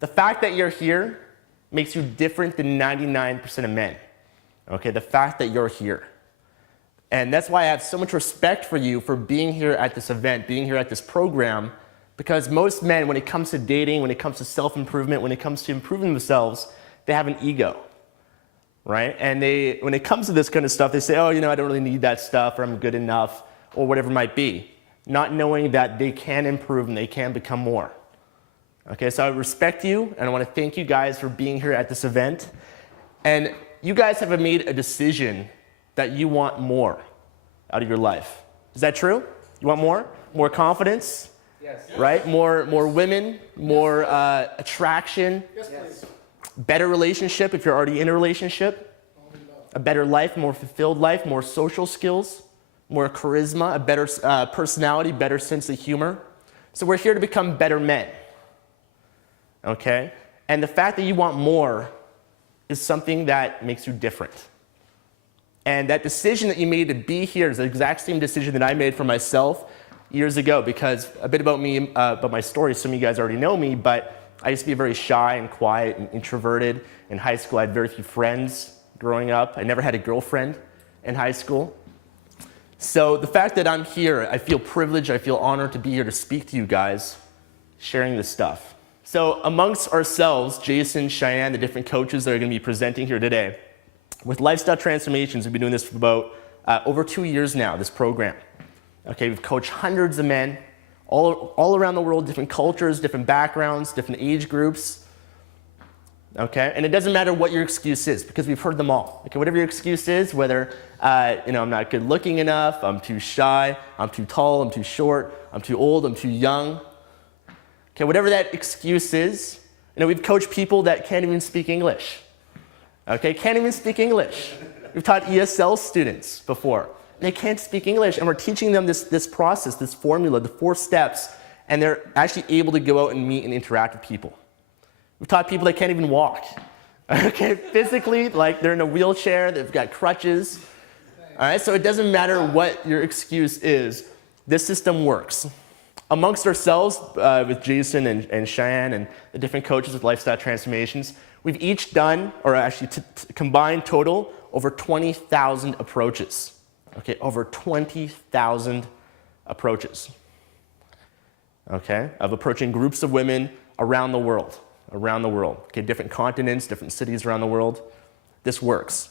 The fact that you're here makes you different than 99% of men. Okay, the fact that you're here. And that's why I have so much respect for you for being here at this event, being here at this program, because most men, when it comes to dating, when it comes to self-improvement, when it comes to improving themselves, they have an ego, right? And when it comes to this kind of stuff, they say, oh, I don't really need that stuff, or I'm good enough, or whatever it might be, not knowing that they can improve and they can become more. Okay, so I respect you, and I want to thank you guys for being here at this event. And you guys have made a decision that you want more out of your life. Is that true? You want more? More confidence? Yes. Right? More women? More attraction? Yes, please. Better relationship if you're already in a relationship? A better life, more fulfilled life, more social skills, more charisma, a better personality, better sense of humor. So we're here to become better men. Okay? And the fact that you want more is something that makes you different. And that decision that you made to be here is the exact same decision that I made for myself years ago, because a bit about me, about my story, some of you guys already know me, but I used to be very shy and quiet and introverted. In high school, I had very few friends growing up. I never had a girlfriend in high school. So the fact that I'm here, I feel privileged, I feel honored to be here to speak to you guys, sharing this stuff. So amongst ourselves, Jason, Cheyenne, the different coaches that are going to be presenting here today, with Lifestyle Transformations, we've been doing this for about over 2 years now, this program. Okay, we've coached hundreds of men all around the world, different cultures, different backgrounds, different age groups. Okay, and it doesn't matter what your excuse is, because we've heard them all. Okay, whatever your excuse is, whether I'm not good looking enough, I'm too shy, I'm too tall, I'm too short, I'm too old, I'm too young. Okay, whatever that excuse is, we've coached people that can't even speak English. Okay, can't even speak English. We've taught ESL students before. They can't speak English, and we're teaching them this process, this formula, the 4 steps, and they're actually able to go out and meet and interact with people. We've taught people that can't even walk. Okay, physically, like they're in a wheelchair, they've got crutches. All right, so it doesn't matter what your excuse is, this system works. Amongst ourselves, with Jason and Cheyenne and the different coaches with Lifestyle Transformations, we've each done, or actually combined total, over 20,000 approaches. Okay, over 20,000 approaches. Okay, of approaching groups of women around the world. Okay, different continents, different cities around the world. This works.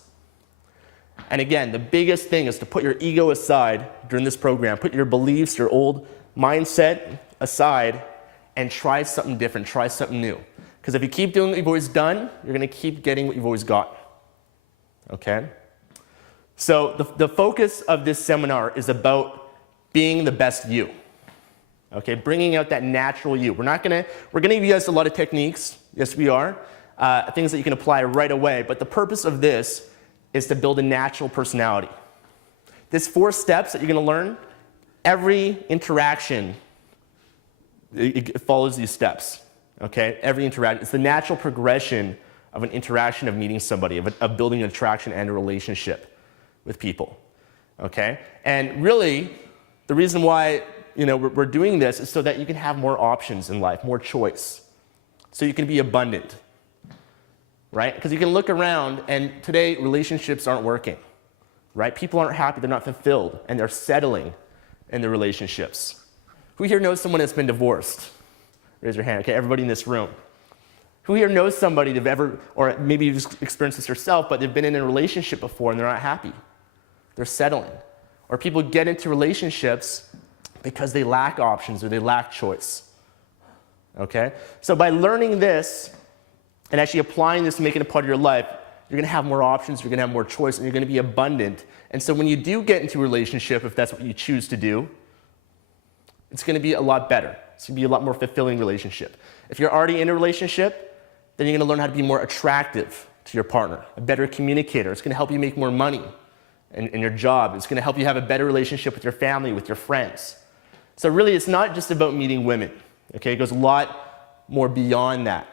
And again, the biggest thing is to put your ego aside during this program. Put your beliefs, your old mindset aside, and try something different, try something new. Because if you keep doing what you've always done, you're going to keep getting what you've always got. Okay? So the focus of this seminar is about being the best you. Okay, bringing out that natural you. We're going to give you guys a lot of techniques. Yes, we are. Things that you can apply right away. But the purpose of this is to build a natural personality. There's 4 steps that you're going to learn. Every interaction, it follows these steps. Okay, every interaction. It's the natural progression of an interaction of meeting somebody, of building an attraction and a relationship with people. Okay, and really, the reason why we're doing this is so that you can have more options in life, more choice. So you can be abundant, right? Because you can look around and today relationships aren't working, right? People aren't happy, they're not fulfilled, and they're settling in their relationships. Who here knows someone that's been divorced? Raise your hand. Okay, everybody in this room. Who here knows somebody they've ever, or maybe you've just experienced this yourself, but they've been in a relationship before and they're not happy. They're settling. Or people get into relationships because they lack options or they lack choice. Okay? So by learning this and actually applying this, making it part of your life, you're going to have more options, you're going to have more choice, and you're going to be abundant. And so when you do get into a relationship, if that's what you choose to do, it's going to be a lot better. It's going to be a lot more fulfilling relationship. If you're already in a relationship, then you're going to learn how to be more attractive to your partner, a better communicator. It's going to help you make more money in your job. It's going to help you have a better relationship with your family, with your friends. So really, it's not just about meeting women. Okay? It goes a lot more beyond that.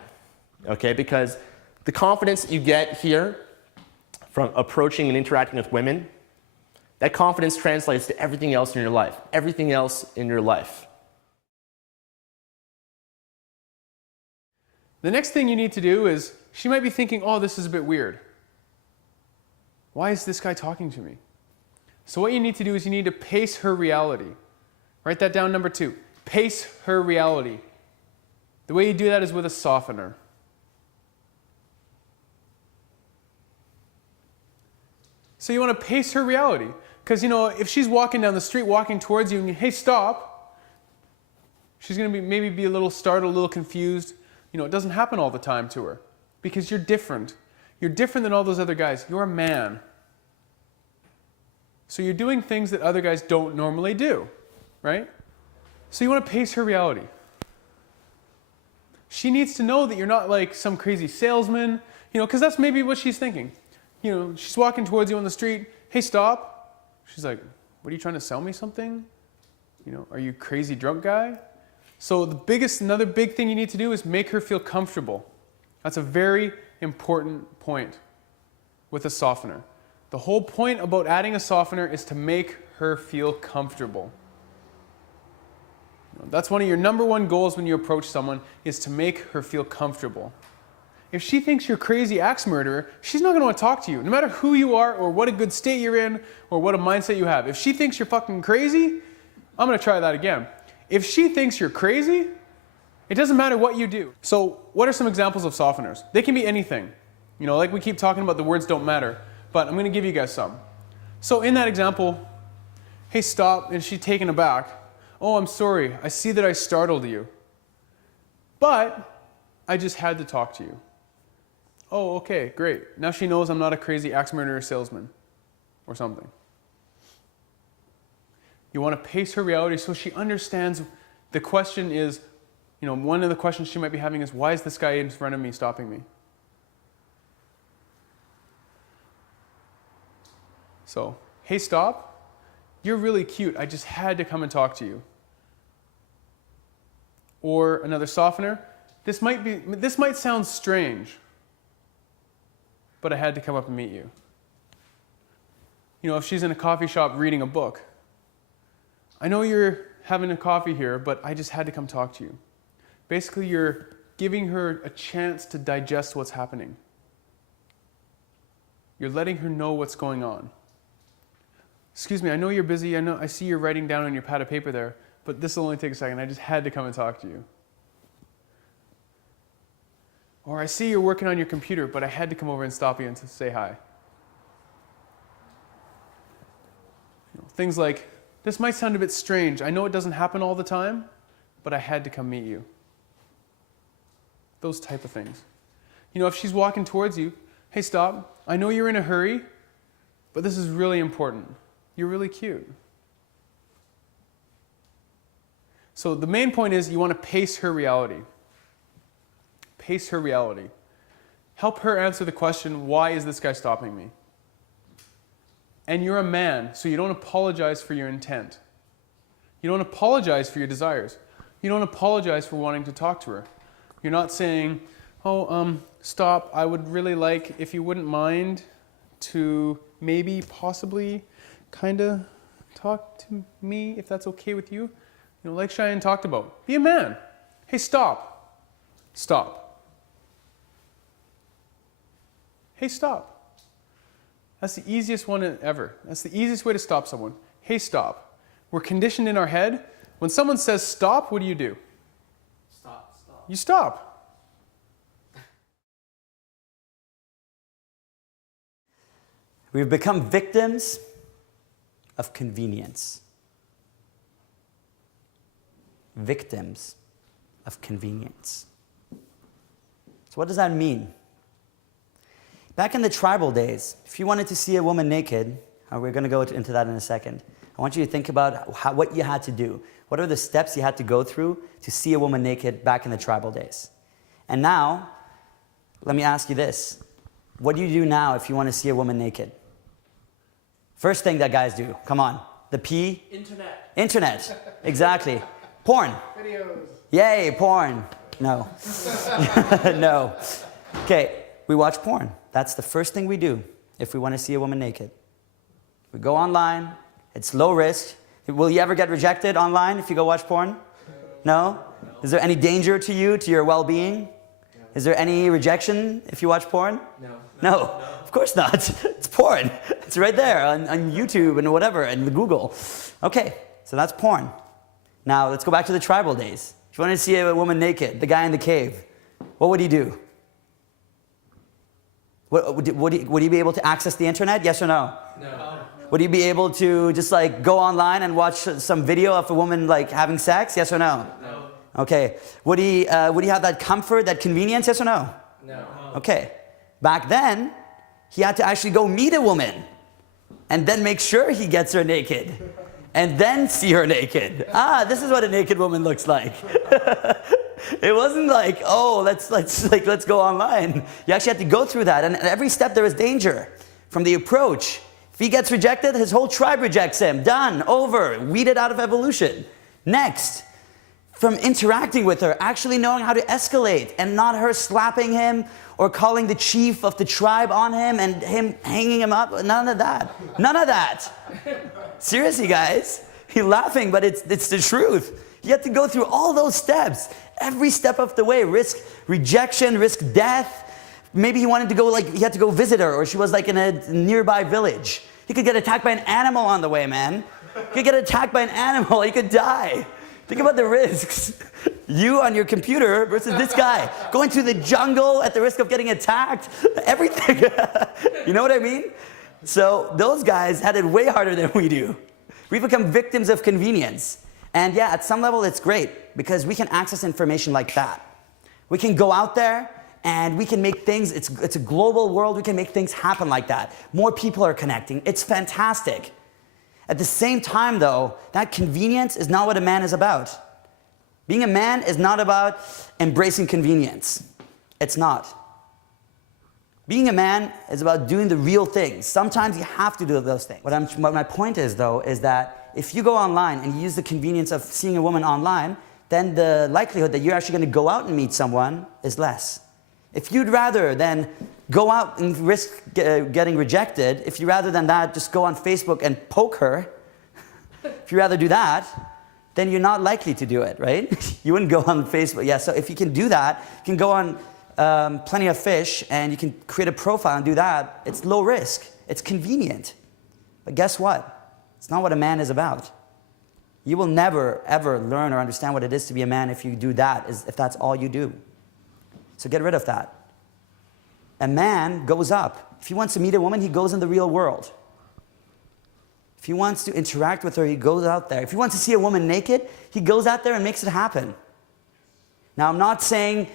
Okay? Because the confidence that you get here from approaching and interacting with women, that confidence translates to everything else in your life. Everything else in your life. The next thing you need to do is, she might be thinking, oh, this is a bit weird. Why is this guy talking to me? So what you need to do is you need to pace her reality. Write that down, number 2. Pace her reality. The way you do that is with a softener. So you want to pace her reality. Because, if she's walking down the street, walking towards you, and you, hey, stop, she's going to maybe be a little startled, a little confused. It doesn't happen all the time to her. Because you're different. You're different than all those other guys. You're a man. So you're doing things that other guys don't normally do, right? So you want to pace her reality. She needs to know that you're not like some crazy salesman, because that's maybe what she's thinking. She's walking towards you on the street, hey, stop. She's like, what are you trying to sell me something? Are you a crazy drunk guy? So another big thing you need to do is make her feel comfortable. That's a very important point with a softener. The whole point about adding a softener is to make her feel comfortable. That's one of your number one goals when you approach someone, is to make her feel comfortable. If she thinks you're a crazy axe murderer, she's not going to want to talk to you, no matter who you are or what a good state you're in or what a mindset you have. If she thinks you're fucking crazy, I'm going to try that again. If she thinks you're crazy, it doesn't matter what you do. So what are some examples of softeners? They can be anything. Like we keep talking about, the words don't matter, but I'm going to give you guys some. So in that example, hey, stop, and she's taken aback. Oh, I'm sorry, I see that I startled you. But I just had to talk to you. Oh, okay, great. Now she knows I'm not a crazy axe murderer salesman or something. You want to pace her reality so she understands the question is, one of the questions she might be having is, why is this guy in front of me stopping me? So, hey, stop. You're really cute. I just had to come and talk to you. Or another softener. This might sound strange, but I had to come up and meet you. If she's in a coffee shop reading a book. I know you're having a coffee here, but I just had to come talk to you. Basically, you're giving her a chance to digest what's happening. You're letting her know what's going on. Excuse me, I know you're busy. I see you're writing down on your pad of paper there, but this will only take a second. I just had to come and talk to you. Or I see you're working on your computer, but I had to come over and stop you and to say hi. Things like, this might sound a bit strange. I know it doesn't happen all the time, but I had to come meet you. Those type of things. If she's walking towards you, hey, stop. I know you're in a hurry, but this is really important. You're really cute. So the main point is you want to pace her reality. Pace her reality. Help her answer the question, why is this guy stopping me? And you're a man, so you don't apologize for your intent. You don't apologize for your desires. You don't apologize for wanting to talk to her. You're not saying, oh, stop, I would really like, if you wouldn't mind, to maybe, possibly, kind of talk to me, if that's okay with you. Like Cheyenne talked about. Be a man. Hey, stop. Stop. Hey, stop. That's the easiest one ever. That's the easiest way to stop someone. Hey, stop. We're conditioned in our head. When someone says stop, what do? Stop. You stop. We've become victims of convenience. Victims of convenience. So what does that mean? Back in the tribal days, if you wanted to see a woman naked, and we're going to go into that in a second, I want you to think about what you had to do. What are the steps you had to go through to see a woman naked back in the tribal days? And now, let me ask you this. What do you do now if you want to see a woman naked? First thing that guys do, come on. The P? Internet, exactly. Porn. Videos. Yay, porn. No. No. Okay, we watch porn. That's the first thing we do if we want to see a woman naked. We go online. It's low risk. Will you ever get rejected online if you go watch porn? No? Is there any danger to you, to your well-being? Is there any rejection if you watch porn? No, of course not. It's porn. It's right there on YouTube and whatever and Google. Okay, so that's porn. Now let's go back to the tribal days. If you wanted to see a woman naked, the guy in the cave, what would he do? Would he be able to access the internet? Yes or no? No. Would he be able to just like go online and watch some video of a woman like having sex? Yes or no? No. Okay. Would he have that comfort, that convenience? Yes or no? No. Okay. Back then, he had to actually go meet a woman and then make sure he gets her naked and then see her naked. This is what a naked woman looks like. It wasn't like, oh, let's go online. You actually had to go through that, and at every step there was danger from the approach. If he gets rejected, his whole tribe rejects him. Done, over, weeded out of evolution. Next, from interacting with her, actually knowing how to escalate and not her slapping him or calling the chief of the tribe on him and him hanging him up. None of that. None of that. Seriously, guys. You're laughing, but it's the truth. You have to go through all those steps. Every step of the way. Risk rejection, risk death. Maybe he wanted to go, he had to go visit her, or she was like in a nearby village. He could get attacked by an animal on the way, man. He could get attacked by an animal. He could die. Think about the risks. You on your computer versus this guy going through the jungle at the risk of getting attacked. Everything. You know what I mean? So those guys had it way harder than we do. We've become victims of convenience. And yeah, at some level it's great because we can access information like that. We can go out there and we can make things, it's a global world, we can make things happen like that. More people are connecting. It's fantastic. At the same time, though, that convenience is not what a man is about. Being a man is not about embracing convenience. It's not. Being a man is about doing the real things. Sometimes you have to do those things. What my point is, though, is that if you go online and you use the convenience of seeing a woman online, then the likelihood that you're actually going to go out and meet someone is less. If you'd rather than go out and risk getting rejected, if you rather than that just go on Facebook and poke her, if you rather do that, then you're not likely to do it, right? You wouldn't go on Facebook. Yeah, so if you can do that, you can go on Plenty of Fish and you can create a profile and do that. It's low risk. It's convenient. But guess what? It's not what a man is about. You will never, ever learn or understand what it is to be a man if you do that, if that's all you do. So get rid of that. A man goes up. If he wants to meet a woman, he goes in the real world. If he wants to interact with her, he goes out there. If he wants to see a woman naked, he goes out there and makes it happen. Now, I'm not saying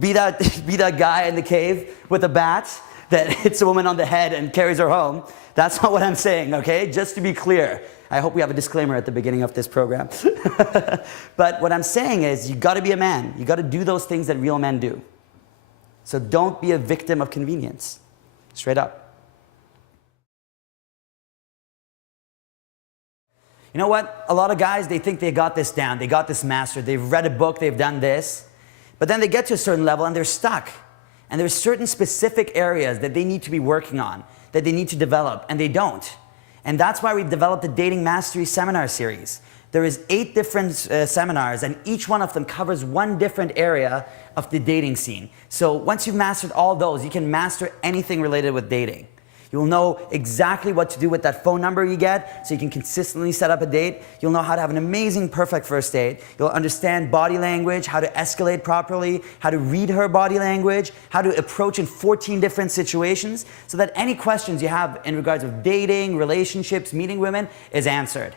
be that guy in the cave with a bat that hits a woman on the head and carries her home. That's not what I'm saying, okay? Just to be clear. I hope we have a disclaimer at the beginning of this program. But what I'm saying is you got to be a man. You got to do those things that real men do. So don't be a victim of convenience. Straight up. You know what? A lot of guys, they think they got this down. They got this mastered. They've read a book. They've done this. But then they get to a certain level and they're stuck. And there's certain specific areas that they need to be working on, that they need to develop, and they don't. And that's why we've developed the Dating Mastery Seminar Series. There is 8 different seminars, and each one of them covers one different area of the dating scene. So once you've mastered all those, you can master anything related with dating. You'll know exactly what to do with that phone number you get so you can consistently set up a date. You'll know how to have an amazing, perfect first date. You'll understand body language, how to escalate properly, how to read her body language, how to approach in 14 different situations so that any questions you have in regards of dating, relationships, meeting women is answered.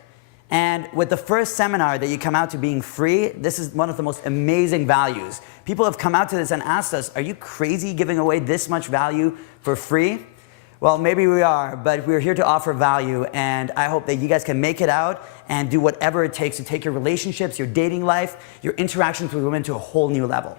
And with the first seminar that you come out to being free, this is one of the most amazing values. People have come out to this and asked us, are you crazy giving away this much value for free? Well, maybe we are, but we're here to offer value, and I hope that you guys can make it out and do whatever it takes to take your relationships, your dating life, your interactions with women to a whole new level.